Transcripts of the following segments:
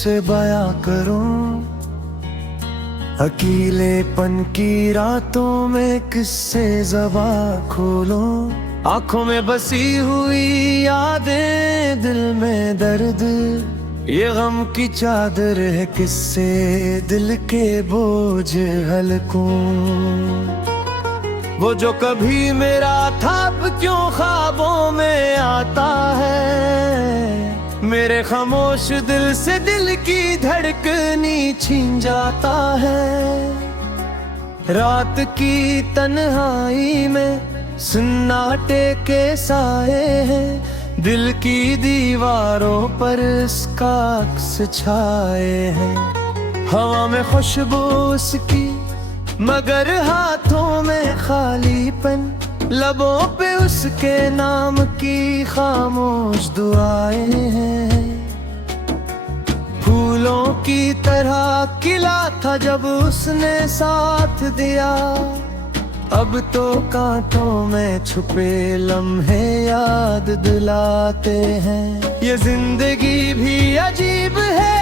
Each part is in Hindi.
से बयां करूं, अकेलेपन की रातों में किससे ज़बां खोलूं। आंखों में बसी हुई यादें, दिल में दर्द, ये गम की चादर है, किससे दिल के बोझ हल्कूं। वो जो कभी मेरा था अब क्यों ख्वाबों में आता है, मेरे खामोश दिल से दिल की धड़कनी छीन जाता है। रात की तन्हाई में सन्नाटे के साए हैं, दिल की दीवारों पर इसका अक्स छाए हैं। हवा में खुशबू उसकी मगर हाथों में खालीपन, लबों पे उसके नाम की खामोश दुआएं हैं। फूलों की तरह खिला था जब उसने साथ दिया, अब तो कांटों में छुपे लम्हे याद दिलाते हैं। ये जिंदगी भी अजीब है,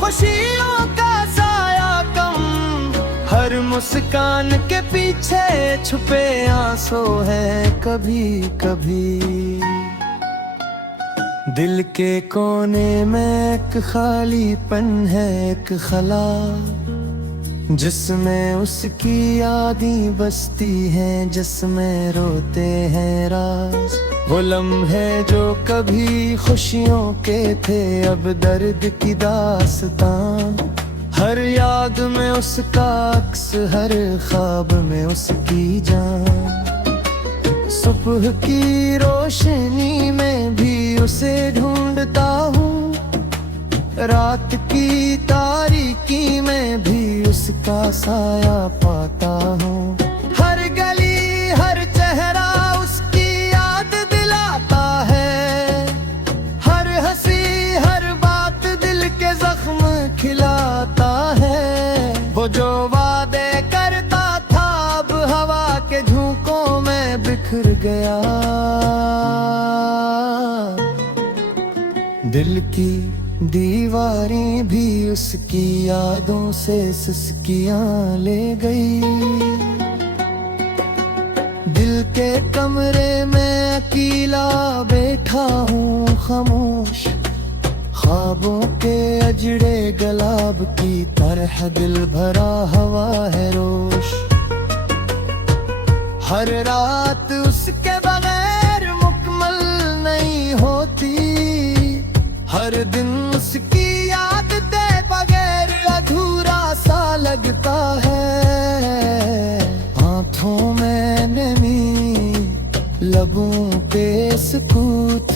खुशियों का साया कम, हर मुस्कान के पीछे छुपे आंसू हैं कभी कभी। दिल के कोने में एक खालीपन है, एक खला, जिसमें उसकी यादें बसती हैं, जिसमें रोते हैं राज। वो लम्हे जो कभी खुशियों के थे, अब दर्द की दास्तान। हर याद में उसका अक्स, हर ख्वाब में उसकी जान। सुबह की रोशनी में भी उसे ढूंढता हूँ, रात की तारीकी में भी उसका साया पाता हूँ। हर गली हर चेहरा उसकी याद दिलाता है, हर हंसी हर बात दिल के जख्म खिलाता है। वो जो वादे करता था अब हवा के झोंकों में बिखर गया। दिल की दीवारें भी उसकी यादों से सिसकियां ले गई। दिल के कमरे में अकेला बैठा हूँ खामोश, ख्वाबों के अजड़े गुलाब की तरह दिल भरा हवा है रोश। हर रात उसके बगैर मुकम्मल नहीं होती, हर दिन उसकी याद दे बगैर अधूरा सा लगता है। आँखों में नमी, लबों पे सुकूत,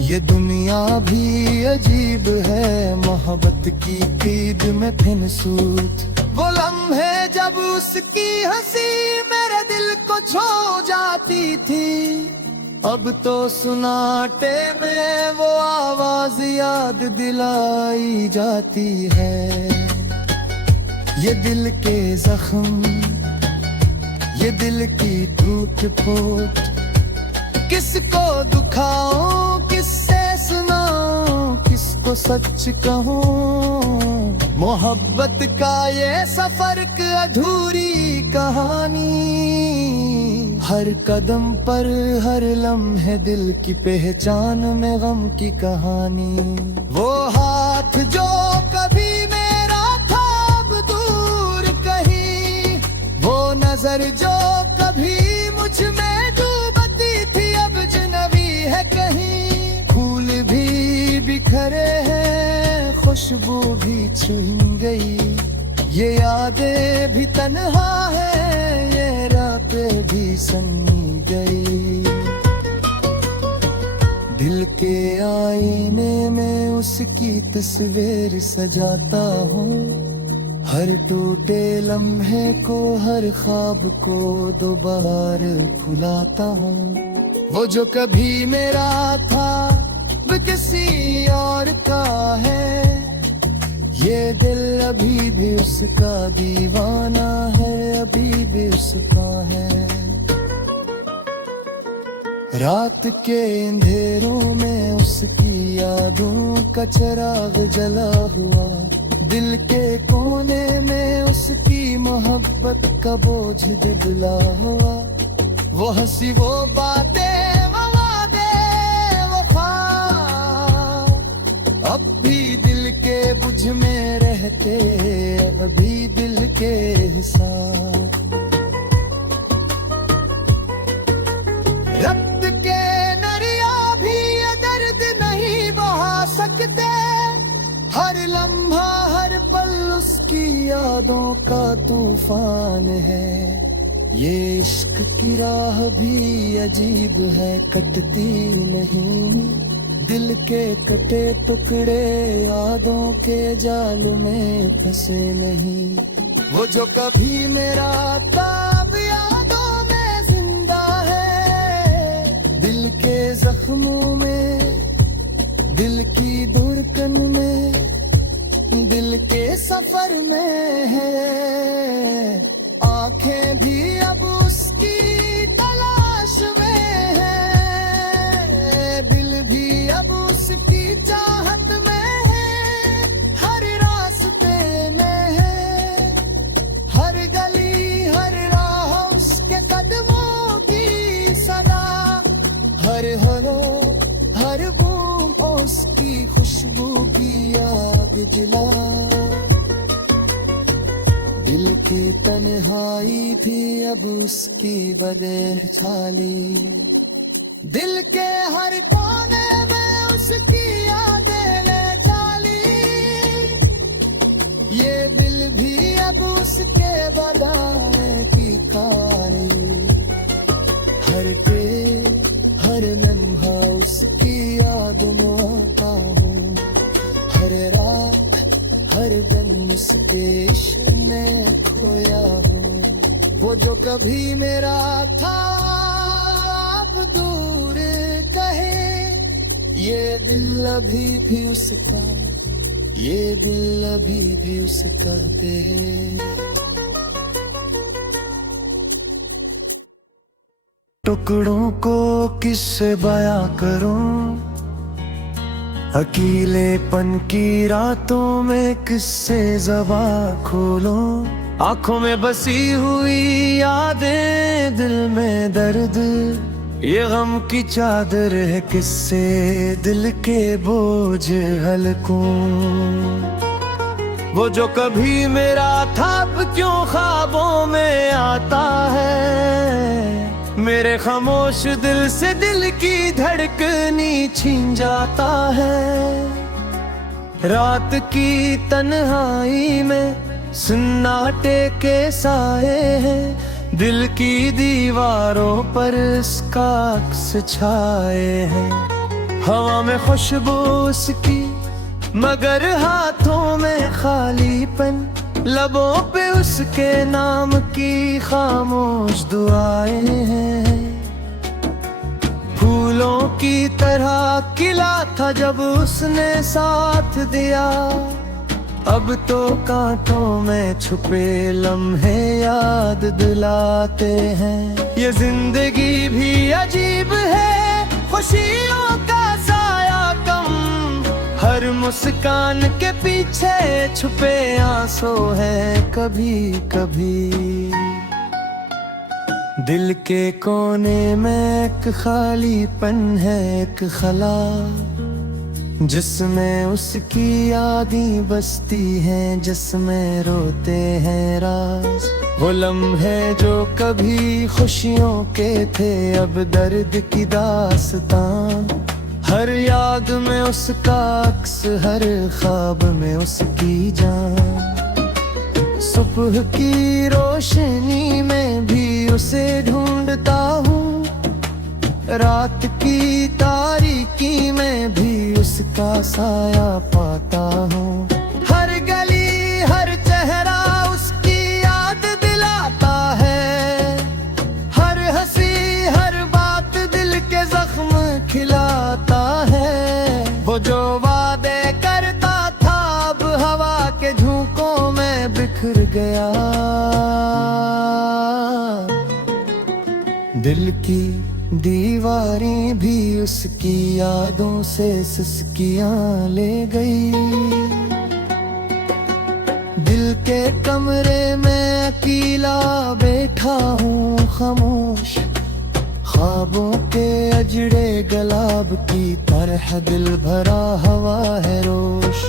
ये दुनिया भी अजीब है, मोहब्बत की ईद में फिर सूत। वो लम्हे जब उसकी हंसी मेरे दिल को छू जाती थी, अब तो सुनाटे में वो आवाज याद दिलाई जाती है। ये दिल के जख्म, ये दिल की टूट फूट, किसको दुखाऊं किससे सुनाऊं, किसको सच कहूं। मोहब्बत का ये सफर की अधूरी कहानी, हर कदम पर हर लम्हे दिल की पहचान में गम की कहानी। वो हाथ जो कभी मेरा था अब दूर कहीं, वो नजर जो कभी मुझ में डूबती थी अब अजनबी है कहीं। फूल भी बिखरे हैं, खुशबू भी छुन गई, ये यादें भी तन्हा है, ये रातें भी सन्नी गई। दिल के आईने में उसकी तस्वीर सजाता हूँ, हर टूटे लम्हे को हर ख्वाब को दोबारा भुलाता हूँ। वो जो कभी मेरा था वो किसी और का है, ये दिल अभी भी उसका दीवाना है, अभी भी उसका है। रात के अंधेरों में उसकी यादों का चिराग जला हुआ, दिल के कोने में उसकी मोहब्बत का बोझ दिबला हुआ। वो हंसी, वो बातें, वो वादे, वफा अब भी दिल के बुझ में रहते, अभी दिल के हिसाब। रक्त के नरिया भी ये दर्द नहीं बहा सकते, हर लम्हा हर पल उसकी यादों का तूफान है। ये इश्क की राह भी अजीब है, कटती नहीं, दिल के कटे टुकड़े यादों के जाल में फंसे नहीं। वो जो कभी मेरा था अब यादों में जिंदा है, दिल के जख्मों में, दिल की धड़कन में, दिल के सफर में है। आंखें भी अब उसकी तलाश में है, दिल भी अब उसकी चाहत में है। हर रास्ते में है, हर गली हर राह उसके कदमों की सदा, हर हरो हर बूम उसकी खुशबू की आग जला। दिल की तन्हाई थी अब उसकी बदे खाली, दिल के हर कोने में उसकी यादें ले डाली। ये दिल भी अब उसके बदाने की कहानी, हर पे हर लम्हा उसकी याद में आता हूँ, हर रात हर दिन उसके इश्क में खोया हूँ। वो जो कभी मेरा था अब दूर कहे, ये दिल अभी भी उसका, ये दिल अभी भी उसका कहे। टुकड़ों को किससे बयां करूं, अकेलेपन की रातों में किससे ज़बान खोलूं। आंखों में बसी हुई यादें, दिल में दर्द, ये गम की चादर है, किससे दिल के बोझ हल्कूं। वो जो कभी मेरा था अब क्यों ख्वाबों में आता है, मेरे खामोश दिल से दिल की धड़कनी छीन जाता है। रात की तन्हाई में सन्नाटे के साए हैं, दिल की दीवारों पर इसका अक्स छाए हैं। हवा में खुशबू उसकी मगर हाथों में खालीपन, लबों पे उसके नाम की खामोश दुआएं हैं। फूलों की तरह खिला था जब उसने साथ दिया, अब तो कांटों में छुपे लम्हे याद दिलाते हैं। ये जिंदगी भी अजीब है, खुशियों का साया कम, हर मुस्कान के पीछे छुपे आंसू हैं कभी कभी। दिल के कोने में एक खालीपन है, एक खला, जिसमें उसकी यादें बसती हैं, जिसमें रोते हैं राज। वो लम्हे जो कभी खुशियों के थे, अब दर्द की दास्तान। हर याद में उसका अक्स, हर ख्वाब में उसकी जान। सुबह की रोशनी में भी उसे ढूंढता हूँ, रात की तारीकी में भी उसका साया पाता हूँ। हर गली हर चेहरा उसकी याद दिलाता है, हर हंसी हर बात दिल के जख्म खिलाता है। वो जो वादे करता था अब हवा के झोंकों में बिखर गया। दिल की दीवारें भी उसकी यादों से सिसकियां ले गई। दिल के कमरे में अकेला बैठा हूँ खामोश, ख्वाबों के अजड़े गुलाब की तरह दिल भरा हवा है रोश।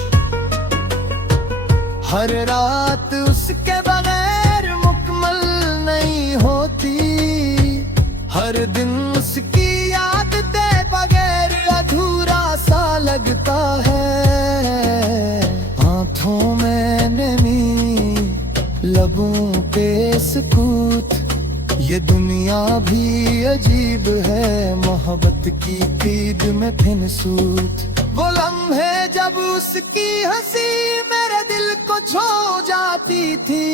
हर रात उसके बगैर मुकम्मल नहीं होती, हर दिन उसकी याद दे बगैर अधूरा सा लगता है। आँखों में नमी, लबों पे सुकूत, ये दुनिया भी अजीब है, मोहब्बत की ईद में फिर सूत। वो लम्हे जब उसकी हंसी मेरे दिल को छू जाती थी,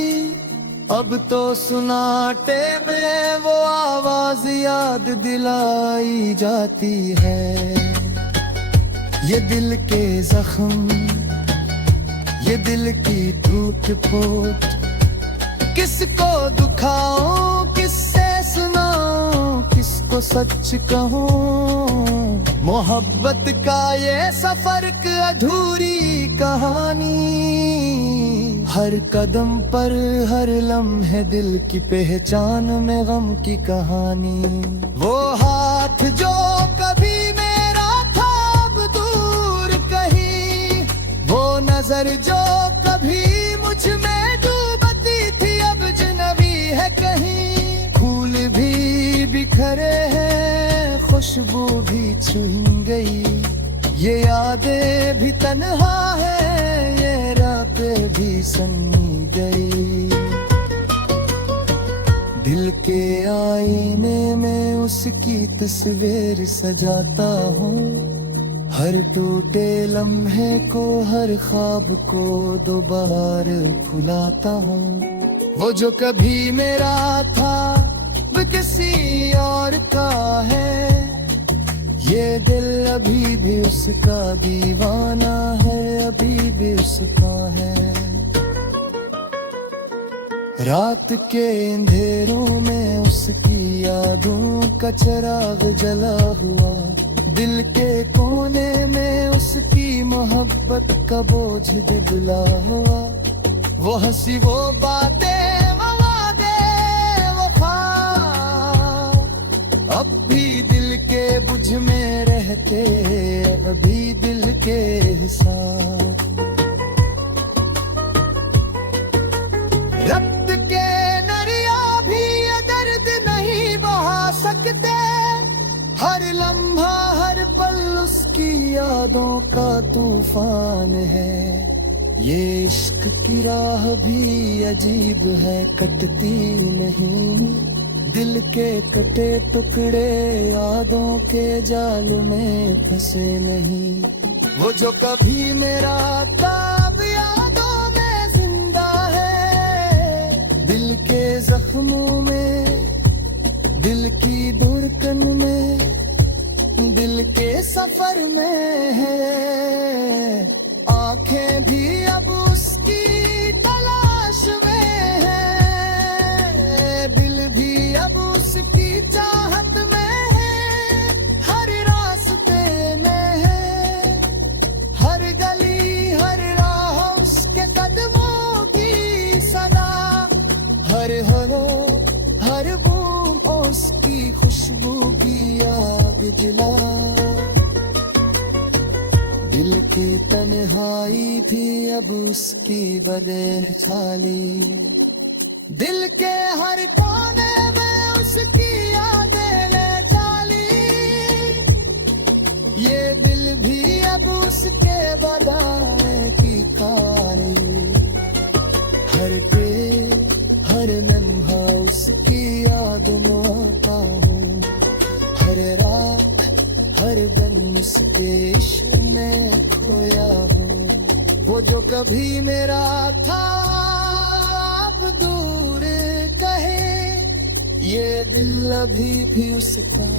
अब तो सुनाटे में वो आवाज याद दिलाई जाती है। ये दिल के जख्म, ये दिल की टूट फूट, किसको दुखाऊं किससे सुनाऊं, किसको सच कहूं। मोहब्बत का ये सफर की अधूरी कहानी, हर कदम पर हर लम्हे दिल की पहचान में गम की कहानी। वो हाथ जो कभी मेरा था अब दूर कहीं, वो नजर जो कभी मुझ में डूबती थी अब अजनबी है कहीं। फूल भी बिखरे हैं, खुशबू भी छुई गई, ये यादें भी तन्हा है, ये रातें भी सन्नी गई। दिल के आईने में उसकी तस्वीर सजाता हूँ, हर टूटे लम्हे को हर ख्वाब को दोबारा भुलाता हूँ। वो जो कभी मेरा था वो किसी और का है, ये दिल अभी भी उसका दीवाना है, अभी भी उसका है। रात के अंधेरों में उसकी यादों का चिराग जला हुआ, दिल के कोने में उसकी मोहब्बत का बोझ दिबला हुआ। वो हंसी वो बातें वो वादे वो ख्वाब अब भी दिल के बुझ में रहते, अभी दिल के हिसाब। रक्त के नरिया भी ये दर्द नहीं बहा सकते, हर लम्हा हर पल उसकी यादों का तूफान है। ये इश्क की राह भी अजीब है, कटती नहीं, दिल के कटे टुकड़े यादों के जाल में फंसे नहीं। वो जो कभी मेरा था अब यादों में जिंदा है, दिल के जख्मों में, दिल की धड़कन में, दिल के सफर में है। आंखें भी अब उसकी तलाश में है, दिल भी अब उसकी चाहत में है, हर रास्ते में है, हर गली हर राह उसके कदमों की सदा, हर बूंद उसकी खुशबू की याद दिला। दिल की तन्हाई भी अब उसकी बदे खाली, दिल के हर कोने में उसकी यादें ले चाली, ये दिल भी अब उसके बदाने की कहानी। हर लम्हा उसकी याद में आता हूँ, हर रात हर दिन इसके इश्क में खोया हूँ। वो जो कभी मेरा था अब दूर कहे, ये दिल अभी भी उसका,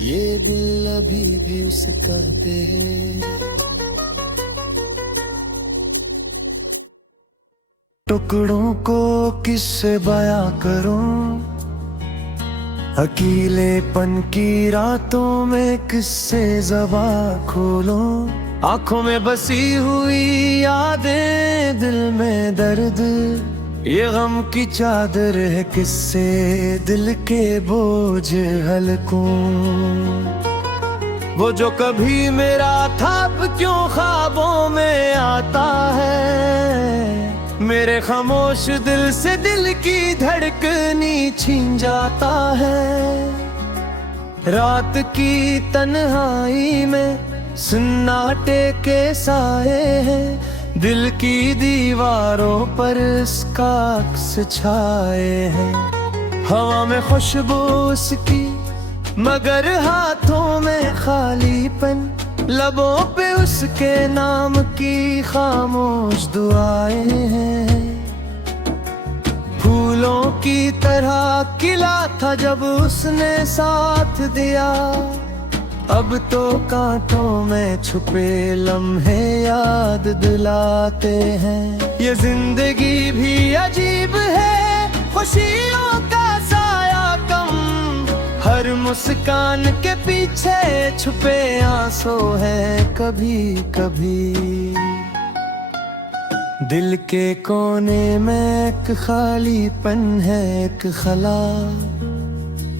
ये दिल अभी भी उसका कहे। टुकड़ों को किससे बयां करूं, अकेलेपन की रातों में किससे ज़बा खोलो, आंखों में बसी हुई यादें, दिल में दर्द, ये गम की चादर है, किससे दिल के बोझ हल्कों। वो जो कभी मेरा था अब क्यों ख्वाबों में आता है, मेरे खामोश दिल से दिल की धड़कनी छीन जाता है। रात की तन्हाई में सन्नाटे के साए हैं, दिल की दीवारों पर इसका अक्स छाए हैं। हवा में खुशबू उसकी मगर हाथों में खालीपन, लबों पे उसके नाम की खामोश दुआएं हैं। फूलों की तरह खिला था जब उसने साथ दिया, अब तो कांटों में छुपे लम्हे याद दिलाते हैं। ये जिंदगी भी अजीब है, खुशियों का साया कम, हर मुस्कान के पीछे छुपे आंसू हैं कभी कभी। दिल के कोने में एक खालीपन है, एक खला,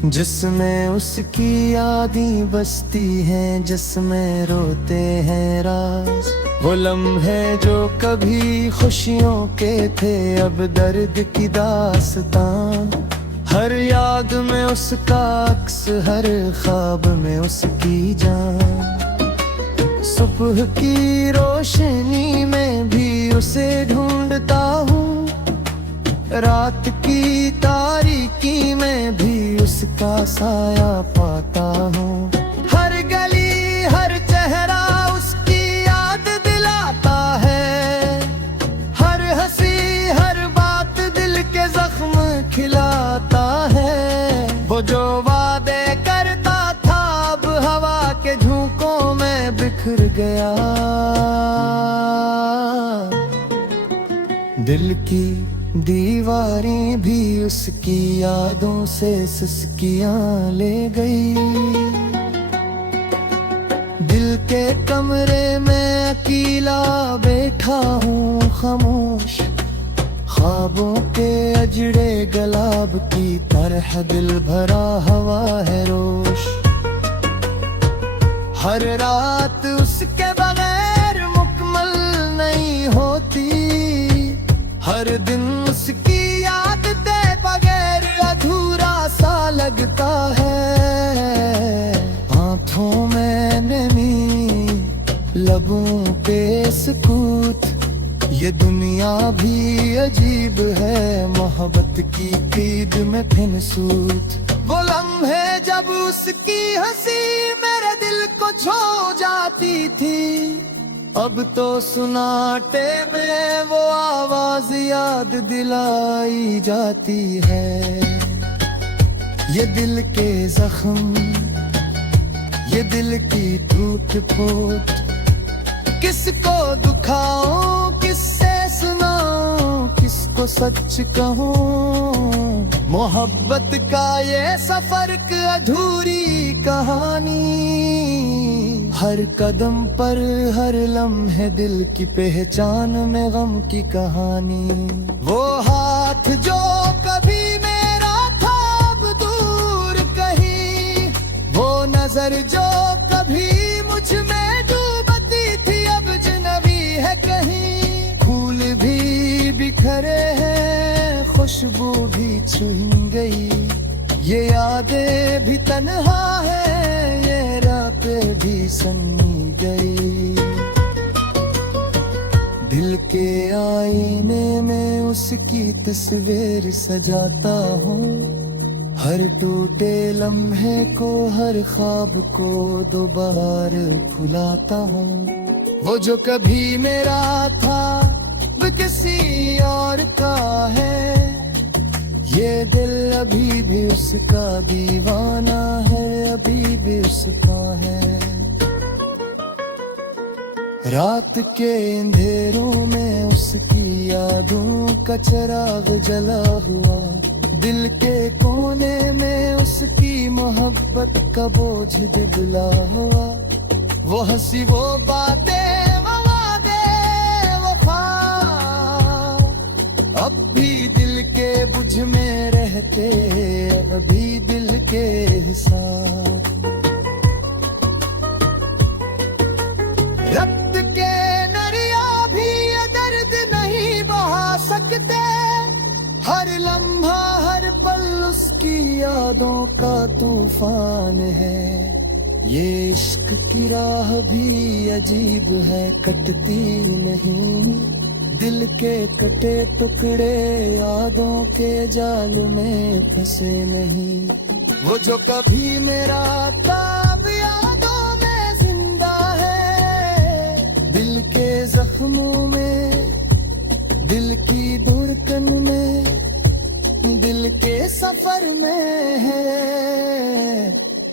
जिसमें उसकी यादें बसती हैं, जिसमें रोते हैं राज। वो लम्हे जो कभी खुशियों के थे, अब दर्द की दास्तान। हर याद में उसका अक्स, हर ख्वाब में उसकी जान। सुबह की रोशनी में भी उसे ढूंढता हूँ, रात की तारीकी में भी उसका साया पाता हूँ। हर गली हर चेहरा उसकी याद दिलाता है, हर हंसी हर बात दिल के जख्म खिलाता है। वो जो वादे करता था अब हवा के झोंकों में बिखर गया। दिल की दीवारें भी उसकी यादों से सिसकियां ले गई। दिल के कमरे में अकेला बैठा हूँ खामोश, ख्वाबों के अजड़े गुलाब की तरह दिल भरा हवा है रोश। हर रात उसके बगैर मुकम्मल नहीं होती, हर दिन उसकी याद दे बगैर अधूरा सा लगता है। आँखों में नमी, लबों पे सुकूत, ये दुनिया भी अजीब है, मोहब्बत की ईद में फिन सूत। वो लम्हे जब उसकी हंसी मेरे दिल को छू जाती थी, अब तो सुनाटे में वो आवाज याद दिलाई जाती है। ये दिल के जख्म, ये दिल की टूट फूट, किसको दुखाऊं किससे सुनाऊं, किसको सच कहूं। मोहब्बत का ये सफर की अधूरी कहानी, हर कदम पर हर लम्हे दिल की पहचान में गम की कहानी। वो हाथ जो कभी मेरा था अब दूर कहीं, वो नजर जो कभी मुझ में डूबती थी अब अजनबी है कहीं। फूल भी बिखरे हैं, खुशबू भी छुन गई, ये यादें भी तन्हा है, ये रातें भी सन्नी गई। दिल के आईने में उसकी तस्वीर सजाता हूँ, हर टूटे लम्हे को हर ख्वाब को दोबारा भुलाता हूँ। वो जो कभी मेरा था वो किसी और का है, ये दिल अभी भी उसका दीवाना है, अभी भी उसका है। रात के अंधेरों में उसकी यादों का चिराग जला हुआ, दिल के कोने में उसकी मोहब्बत का बोझ दिबला हुआ। वो हंसी, वो बातें, वो वादे, वफा अब भी दिल के बुझ में रहते, अभी दिल के हिसाब। रक्त के नरिया भी ये दर्द नहीं बहा सकते। हर लम्हा, हर पल उसकी यादों का तूफान है। ये इश्क की राह भी अजीब है, कटती नहीं। दिल के कटे टुकड़े यादों के जाल में फंसे नहीं। वो जो कभी मेरा था अब यादों में जिंदा है। दिल के जख्मों में, दिल की धड़कन में, दिल के सफर में है।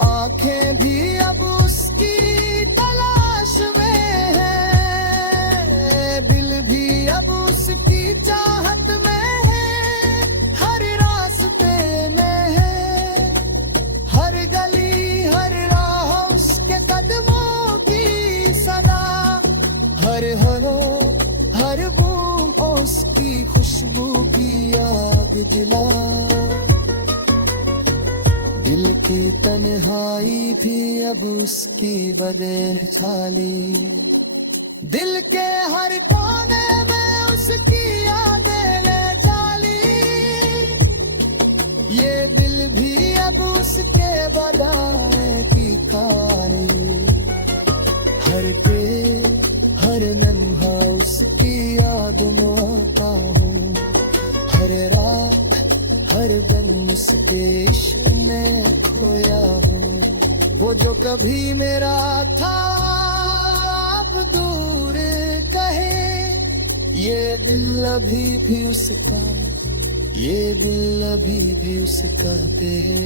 आंखें भी अब उसकी तलाश में है। दिल भी अब उसकी चाहत में है। हर रास्ते में है, हर गली, हर राह उसके कदमों की सदा। हर हरो, हर बूंद उसकी खुशबू की आग जला। दिल की तन्हाई भी अब उसकी बदे चाली। दिल के हर कोने में उसकी यादें ले चाली। ये दिल भी अब उसके बदाने की कहानी। हर के हर लम्हा उसकी याद में आता हूँ। हर रात, हर दिन उसके इश्क में खोया हूँ। वो जो कभी मेरा था अब दूर कहे। ये दिल अभी भी उसका, ये दिल अभी भी उसका पे है।